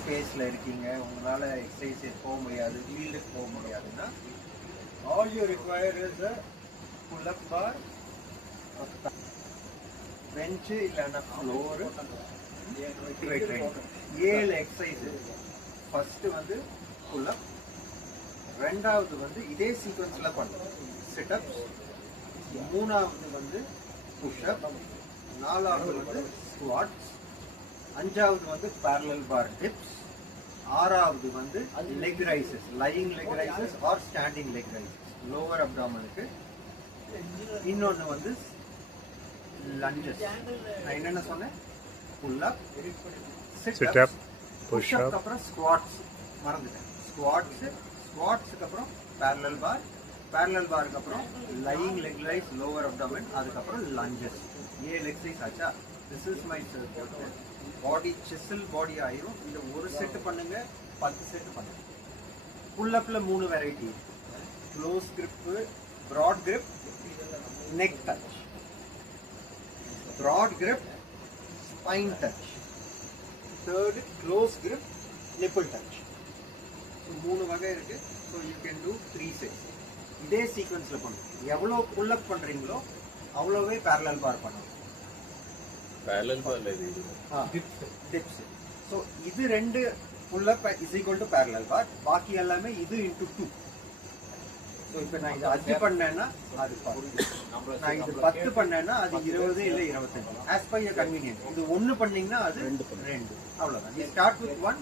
ஸ்பேஸில் இருக்கீங்க, உங்களால் எக்ஸசைஸ் போக முடியாது, ஃபீல்டுக்கு போக முடியாதுன்னா all you require is a pull up bar, bench இல்லைன்னா ஃப்ளோரு, 7 எக்ஸசைஸ். ஃபஸ்ட்டு வந்து புல்-அப், ரெண்டாவது வந்து இதே சீக்வன்ஸில் பண்ணணும் சிட்டப்ஸ், மூணாவது வந்து புஷ்அப், நாலாவது வந்து ஸ்குவாட்ஸ், அஞ்சாவது வந்து parallel bar dips, ஆறாவது வந்து leg raises, lying leg raises or standing leg raises lower அப்டாமனுக்கு. இன்னொன்று வந்து லஞ்சஸ். நான் என்னென்ன சொன்னேன்? புல் அப், சிட் அப், புஷ் அப், அப்புறம் ஸ்குவாட்ஸ் மறந்துட்டேன். ஸ்குவாட்ஸுக்கு அப்புறம் parallel bar, parallel barக்கு அப்புறம் lying leg raise lower abdomen, அதுக்கப்புறம் லஞ்சஸ். 7 எக்ஸசைஸ் ஆச்சா? This is my body chisel body ஆயிரும். இந்த ஒரு செட் பண்ணுங்க, 10 செட் பண்ணுங்க. புல்-அப்ல 3 variety: close grip, broad grip, neck touch. Broad grip, spine touch. Third close grip, nipple touch. 3 வகை இருக்கு. So you can do 3 sets. இதே சீக்வன்ஸில் பண்ணணும். எவ்வளோ புல்-அப் பண்ணுறீங்களோ அவ்வளோவே parallel bar பண்ணணும். parallel bar dips. So இது 2 pull-up is equal to parallel bar. பாக்கி எல்லாமே இது into 2. ஸோ இப்போ நான் இது 5 பண்ணேன்னா அது 10, நான் இது 10 பண்ணேன்னா அது 20 இல்லை 25. as per your convenience. இது 1 பண்ணீங்கன்னா அது 2. அவ்வளோதான். You start with 1,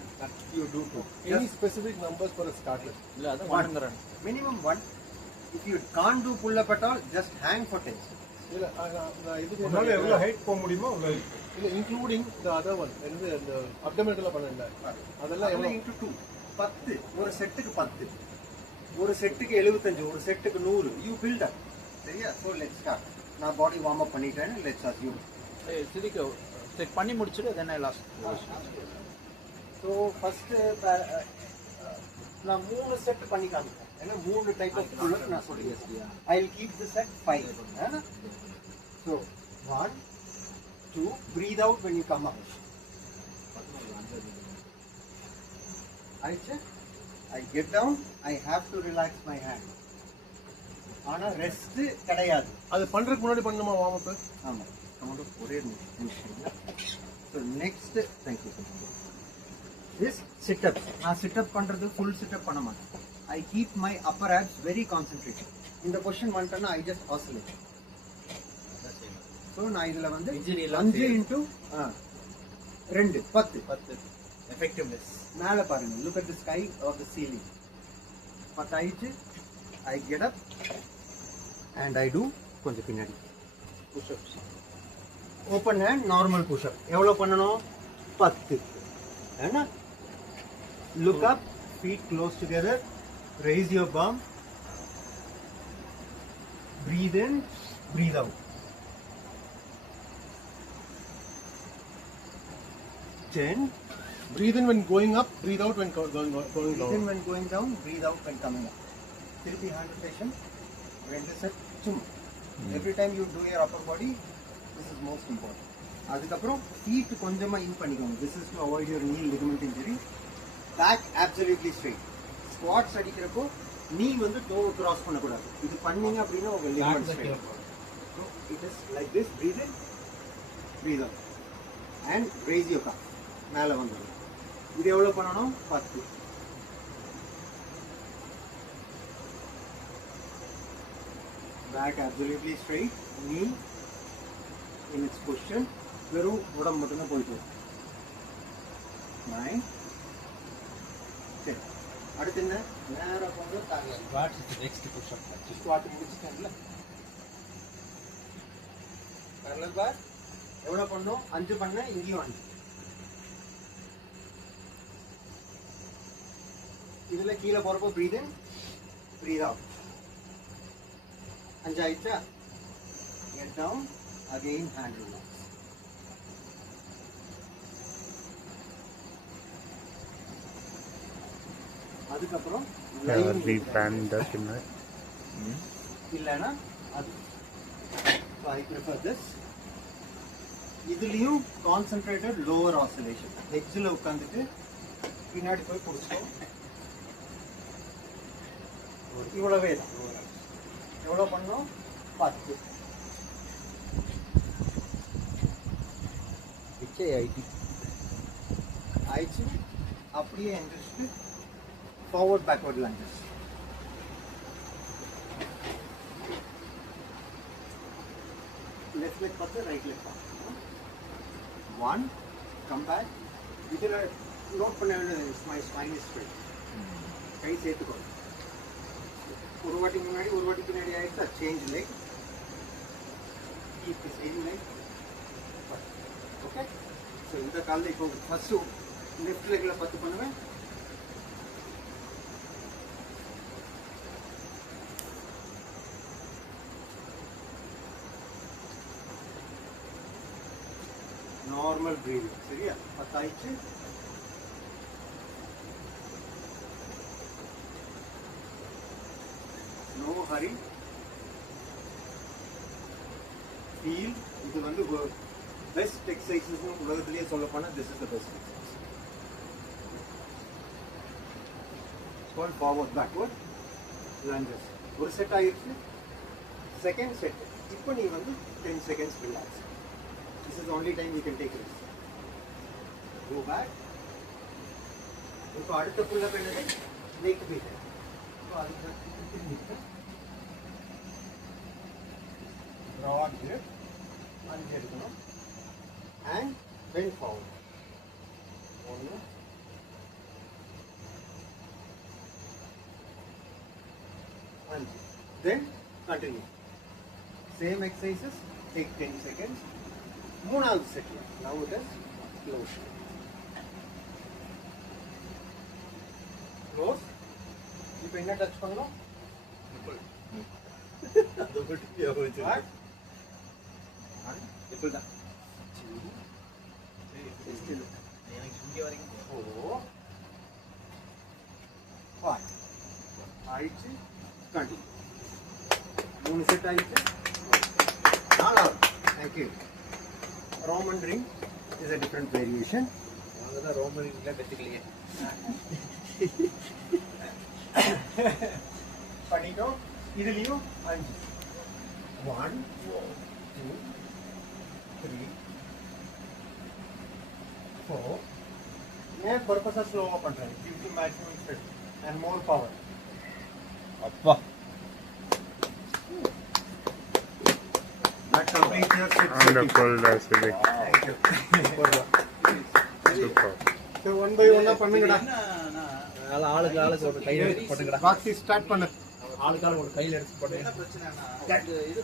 you do 2. Any specific numbers for a starter? இல்லை அது 1 minimum 1. If you can't do pull-up at all, just hang for 10. இல்ல நான் இது உன்னால எவ்வளவு ஹைட் போக முடியுமோ அவ்வளவு. இல்ல இன்க்ளூடிங் தி அதர் ஒன் இந்த அப்டோமினல் பண்ணல அதெல்லாம் எவ்வளவு into 2 10. ஒரு செட்டுக்கு 10, ஒரு செட்டுக்கு 75, ஒரு செட்டுக்கு 100. You build up. சரியா? So let's start. நான் பாடி வார்ம் அப் பண்ணிட்டேன். லெட்ஸ் அஸ்யூம் சிரிக்க செட் பண்ணி முடிச்சுட்டு தென் ஐ லாஸ்ட். ஸோ ஃபர்ஸ்ட் நான் 3 செட் பண்ணி காமிப்பேன். ஏன்னா 3 டைப் ஆஃப் புல்-அப் நான் சொல்லியிருக்கேன். I will keep this at 5. So 1 2 breathe out when you come up. I get down, I have to relax my hand. ஆனா ரெஸ்ட் கிடையாது. அது பண்றதுக்கு முன்னாடி பண்ணணுமா வார்ம் அப்? ஆமா. நம்ம ஒரே நிமிஷம். So next thank you. This sit up. நான் சிட் அப் பண்றது ஃபுல் சிட் அப் பண்ண மாட்டேன். I keep my upper abs very concentrated. இந்த பொசிஷன் வந்துட்டேன்னா I just oscillate. ஸோ நான் இதில் வந்து 5 into 2 10 எஃபெக்டிவ்னஸ். மேலே பாருங்க. Look at the sky or the ceiling. 10 ஆயிடுச்சு. I get up and I do கொஞ்சம் பின்னாடி pushups. Open hand normal pushup. எவ்வளோ பண்ணணும்? 10. ஏன்னா look up, feet close together, raise your bum, breathe in, breathe out. 10. Breathe in when going up, breathe out when going down. Breathe in when going down, breathe out when coming up. திருப்பி hand rotation. 2 set சும்மா. Every time you do your upper body, this is most important. அதுக்கப்புறம் feet கொஞ்சமா இன் பண்ணிக்கோங்க. This is to avoid your knee ligament injury. Back absolutely straight. Squats அடிக்கிறப்போ knee வந்து toe cross பண்ணக்கூடாது. இது பண்ணீங்க அப்படின்னா உங்க ligament straight. So it is like this. Breathe in, breathe out, and raise your calf. மேலே வந்துடும். இது எவ்வளோ பண்ணணும்? 10. Back absolutely straight, knee in its position. வெறும் உடம்பு மட்டும்தான் போயிட்டு வரும். 9. சரி, அடுத்து என்ன? நேராக போங்க. What is the next push up? Squat முடிச்சிட்டேன்ல. parallel bar எவ்வளோ பண்ணோம்? 5 பண்ணேன். இங்கேயும் 5. இதுல கீழே போறப்போ breathe in, breathe out. 5 ஆயிடுச்சா? Get down, again hand relax. அதுக்கப்புறம் இல்லைன்னா அது. I prefer this. இதுலயும் கான்சென்ட்ரேட்டட் லோவர் ஆசிலேஷன். எக்ஸில் உட்காந்துட்டு பின்னாடி போய் பிடிச்சிக்கோ. இவ்வளவே தான். எவ்வளோ பண்ணோம்? 10. ஆயிடுச்சு. அப்படியே எந்திரிச்சு forward backward lunges. Left leg பார்த்து ரைட் லெக் பார்த்து 1 கம் பேக். இதில் நோட் பண்ண வேண்டியது ஸ்மைல் இஸ் ஸ்ட்ரெயிட். கை சேர்த்துக்கோ. ஒரு வாட்டி முன்னாடி ஒரு வாட்டி பின்னாடி ஆயிடுச்சா? Change leg. Keep the same leg. Okay. So இந்த காலில் இப்போ ஃபஸ்ட்டு லெஃப்ட் லெக்கில் 10 பண்ணுவேன். Normal breathing. சரியா? 10 ஆயிடுச்சு. நோ ஹரி. ஃபீல். இது வந்து பெஸ்ட் எக்ஸசைசஸ் உலகத்திலேயே சொல்ல போனால் this is the best exercise. Call forward backward lunges. ஒரு செட் ஆயிடுச்சு. Second set. இப்போ நீ வந்து 10 seconds relax. This is the only time you can take rest. Go back. இப்போ அடுத்த புல் அப் என்னது? Neck feet. இப்போ அதுக்கு திரும்பிட்டு broad grip. அஞ்சு எடுக்கணும். And bend forward. 1 5. Then continue. Same exercises. Take 10 seconds. மூணாவது set. Now it is close. Close. இப்போ என்ன டச் பண்ணணும்? அது மட்டும் யோசிச்சு. இப்போ தான். ஸ்டில். எனக்கு இங்க வரைக்கும் 4 5. ஆயிடுச்சு. கண்டினியூ. 3 செட் ஆயிடுச்சு. 4. Thank you. Roman ring is a different variation. அதுதான் ரோமன் ரிங்ல கத்துக்கலையே. பண்ணிட்டோம். இதுலயும் 5. 1 2 3 4. ஏன் பர்பஸா ஸ்லோவா பண்றேன்? Gives you maximum strength and more power. அப்பா. That completes your set. Wonderful, Siddhi. Thank you. Super. So one by one பண்ணுங்கடா. ஆளுக்கு ஆளுக்கு ஒரு கையில எடுத்து போட்டுங்கடா. Roxy start பண்ணு. ஆளுக்கு ஆளுக்கு ஒரு கையில எடுத்து போட்டு. என்ன பிரச்சனைனா இது